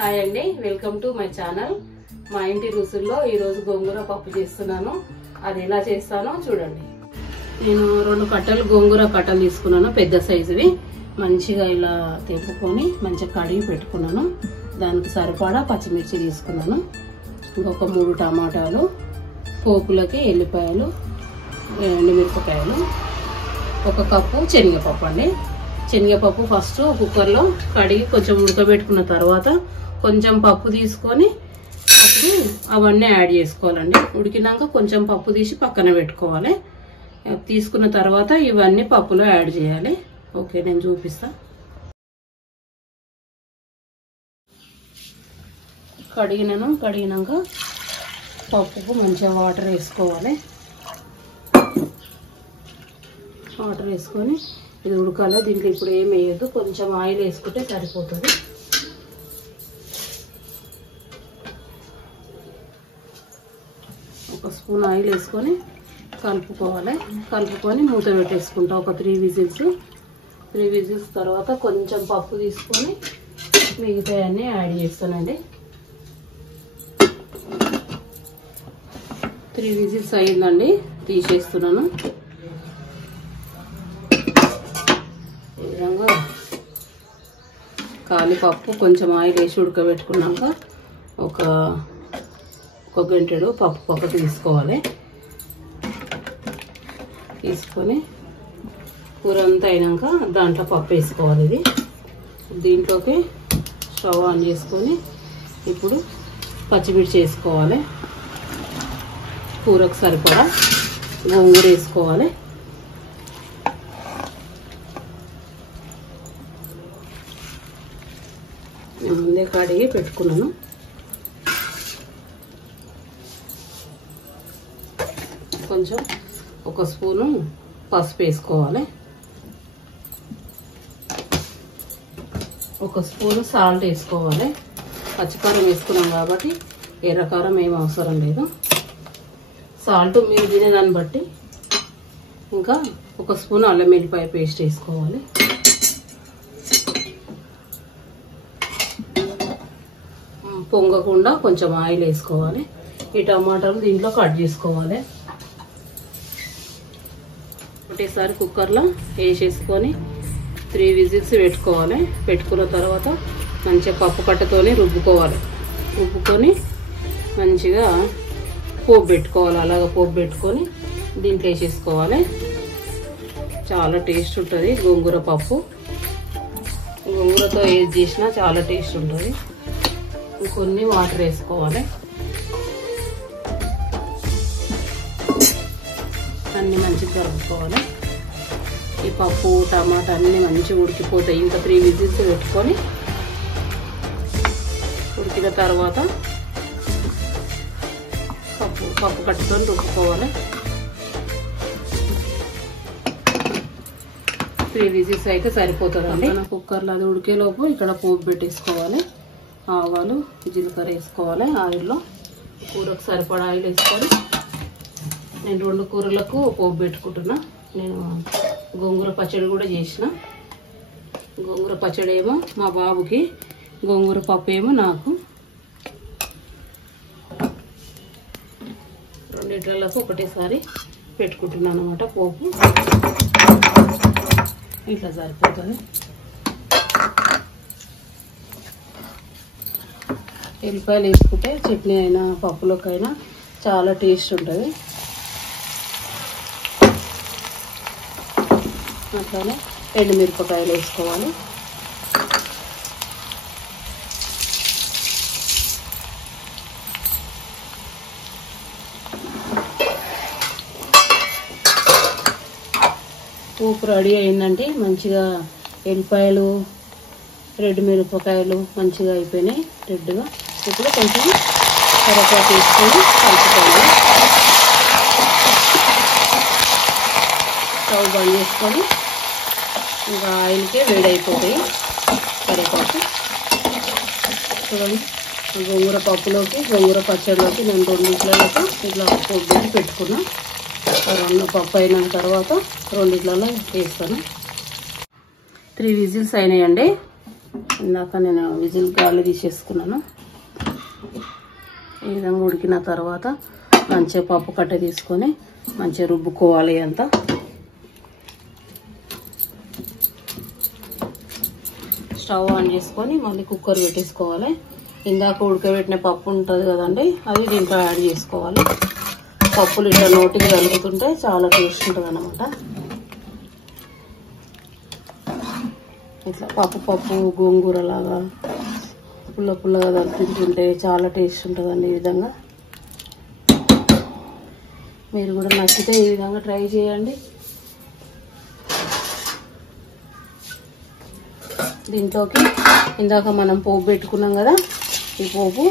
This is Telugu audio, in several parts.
హాయ్ అండి, వెల్కమ్ టు మై ఛానల్. మా ఇంటి రుసుల్లో ఈరోజు గోంగూర పప్పు చేస్తున్నాను. అది ఎలా చేస్తానో చూడండి. నేను 2 కట్టలు గోంగూర కట్టలు తీసుకున్నాను, పెద్ద సైజువి. మంచిగా ఇలా తెంపుకొని మంచిగా కడిగి పెట్టుకున్నాను. దానికి సరిపడా పచ్చిమిర్చి తీసుకున్నాను. ఇంకొక 3 టమాటాలు, పోపులకి ఎల్లిపాయలు, ఎండుమిరపకాయలు, 1 కప్పు శనగపప్పు అండి. శనగపప్పు ఫస్ట్ కుక్కర్లో కడిగి కొంచెం ఉడకబెట్టుకున్న తర్వాత కొంచెం పప్పు తీసుకొని అప్పుడు అవన్నీ యాడ్ చేసుకోవాలండి. ఉడికినాక కొంచెం పప్పు తీసి పక్కన పెట్టుకోవాలి. తీసుకున్న తర్వాత ఇవన్నీ పప్పులో యాడ్ చేయాలి. ఓకే, నేను చూపిస్తా. కడిగినాక పప్పుకు మంచిగా వాటర్ వేసుకోవాలి. వాటర్ వేసుకొని ఇది ఉడకాలి. దీంట్లో ఇప్పుడు ఏం వేయద్దు, కొంచెం ఆయిల్ వేసుకుంటే సరిపోతుంది. ఒక స్పూన్ ఆయిల్ వేసుకొని కలుపుకోవాలి. కలుపుకొని మూత పెట్టేసుకుంటా ఒక 3 విజిల్స్. 3 విజిల్స్ తర్వాత కొంచెం పప్పు తీసుకొని మిగతాయన్నీ యాడ్ చేస్తానండి. 3 విజిల్స్ అయిందండి, తీసేస్తున్నాను. ఈ విధంగా కాలిపప్పు కొంచెం ఆయిల్ వేసి ఉడకబెట్టుకున్నాక ఒక గంటెడు పప్పు పక్క తీసుకోవాలి. తీసుకొని కూర అంతా అయినాక దాంట్లో పప్పు వేసుకోవాలి. ఇది దీంట్లోకి స్టవ్ ఆన్ చేసుకొని ఇప్పుడు పచ్చిమిర్చి వేసుకోవాలి. కూరకు సరిపడా గోంగూర వేసుకోవాలి. ముందే కడిగి పెట్టుకున్నాను. కొంచెం 1 స్పూను పసుపు వేసుకోవాలి. 1 స్పూను సాల్ట్ వేసుకోవాలి. పచ్చికారం వేసుకున్నాం కాబట్టి ఎర్రకారం ఏం అవసరం లేదు. సాల్ట్ మీరు తినేదాన్ని బట్టి. ఇంకా 1 స్పూన్ అల్లం వెల్లిపాయ పేస్ట్ వేసుకోవాలి. పొంగకుండా కొంచెం ఆయిల్ వేసుకోవాలి. ఈ టమాటాలు దీంట్లో కట్ చేసుకోవాలి. ఒకటేసారి కుక్కర్లో వేసేసుకొని 3 విజిల్స్ పెట్టుకోవాలి. పెట్టుకున్న తర్వాత మంచిగా పప్పు కట్టతోనే రుబ్బుకోవాలి. రుబ్బుకొని మంచిగా పోపు పెట్టుకోవాలి. అలాగ పోపు పెట్టుకొని దీంట్లో వేసేసుకోవాలి. చాలా టేస్ట్ ఉంటుంది గోంగూర పప్పు. గోంగూరతో ఏది చేసినా చాలా టేస్ట్ ఉంటుంది. కొన్ని వాటర్ వేసుకోవాలి. అన్నీ మంచిగా కలుపుకోవాలి. ఈ పప్పు టమాటా అన్నీ మంచిగా ఉడికిపోతాయి. ఇంకా 3 విజిల్స్ పెట్టుకొని ఉడికిన తర్వాత పప్పు కట్టుకొని రుబ్బుకోవాలి. 3 విజిల్స్ అయితే సరిపోతుందండి. కుక్కర్లో అది ఉడికేలోపు ఇక్కడ పోపు పెట్టేసుకోవాలి. ఆవాలు, జీలకర్ర వేసుకోవాలి. ఆయిల్లో కూరకు సరిపడా ఆయిల్ వేసుకొని నేను 2 కూరలకు పోపు పెట్టుకుంటున్నా. నేను గోంగూర పచ్చడి కూడా చేసిన. గోంగూర పచ్చడి ఏమో మా బాబుకి, గోంగూర పప్పు ఏమో నాకు. 2 ఒకటేసారి పెట్టుకుంటున్నాను అన్నమాట పోపు. ఇట్లా సరిపోతుంది. ఎల్లిపాయలు వేసుకుంటే చట్నీ అయినా పప్పులోకైనా చాలా టేస్ట్ ఉంటుంది. అట్లానే ఎండుమిరపకాయలు వేసుకోవాలి. పోపు రెడీ అయిందంటే మంచిగా ఎల్లిపాయలు, రెడ్ మిరపకాయలు మంచిగా అయిపోయినాయి రెడ్గా. ఇప్పుడు కొంచెం కరివేపాకు వేసుకొని కలుపుకోవాలి. స్టవ్ బంద్ చేసుకొని ఇంకా ఆయిల్కే వేడైపోతాయి కరివేపాకు. చూడండి, గోంగూర పప్పులోకి గోంగూర పచ్చడిలోకి నేను 2 ఇట్లలకు ఇట్లా పోపు పెట్టుకున్నా. పప్పు అయిన తర్వాత 2 ఇట్లలో వేస్తాను. 3 విజిల్స్ అయినాయండి. ఇందాక నేను విజిల్ గాలి తీసేసుకున్నాను. ఈ విధంగా ఉడికిన తర్వాత మంచిగా పప్పు కట్ట తీసుకొని మంచిగా రుబ్బుకోవాలి. అంతా స్టవ్ ఆన్ చేసుకొని మళ్ళీ కుక్కర్ పెట్టేసుకోవాలి. ఇందాక ఉడకబెట్టిన పప్పు ఉంటుంది కదండి, అది దీంట్లో యాడ్ చేసుకోవాలి. పప్పులు ఇట్లా నోటికి కలుగుతుంటే చాలా టేస్ట్ ఉంటుంది అన్నమాట. ఇట్లా పప్పు గోంగూర లాగా పుల్లగా కలుపుతుంటే చాలా టేస్ట్ ఉంటుందండి. ఈ విధంగా మీరు కూడా నచ్చితే ఈ విధంగా ట్రై చేయండి. దీంట్లోకి ఇందాక మనం పోపు పెట్టుకున్నాం కదా, ఈ పోపు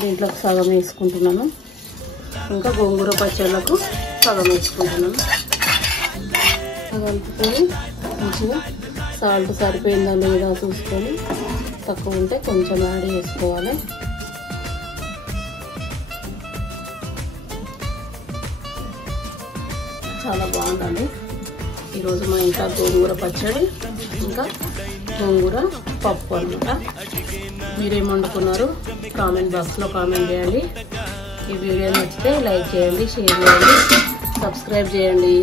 దీంట్లోకి సగం వేసుకుంటున్నాను. ఇంకా గోంగూర పచ్చళ్ళకు సగం వేసుకుంటున్నాను. కలుపుకొని మంచిగా సాల్ట్ సరిపోయిందా లేదా చూసుకొని, తక్కువ ఉంటే కొంచెం యాడ్ చేసుకోవాలి. చాలా బాగుందండి. ఈరోజు మా ఇంట్లో గోంగూర పచ్చడి ఇంకా గోంగూర పప్పు అన్నమాట. మీరేం వండుకున్నారు కామెంట్ బాక్స్లో కామెంట్ చేయండి. ఈ వీడియో నచ్చితే లైక్ చేయండి, షేర్ చేయండి, సబ్స్క్రైబ్ చేయండి.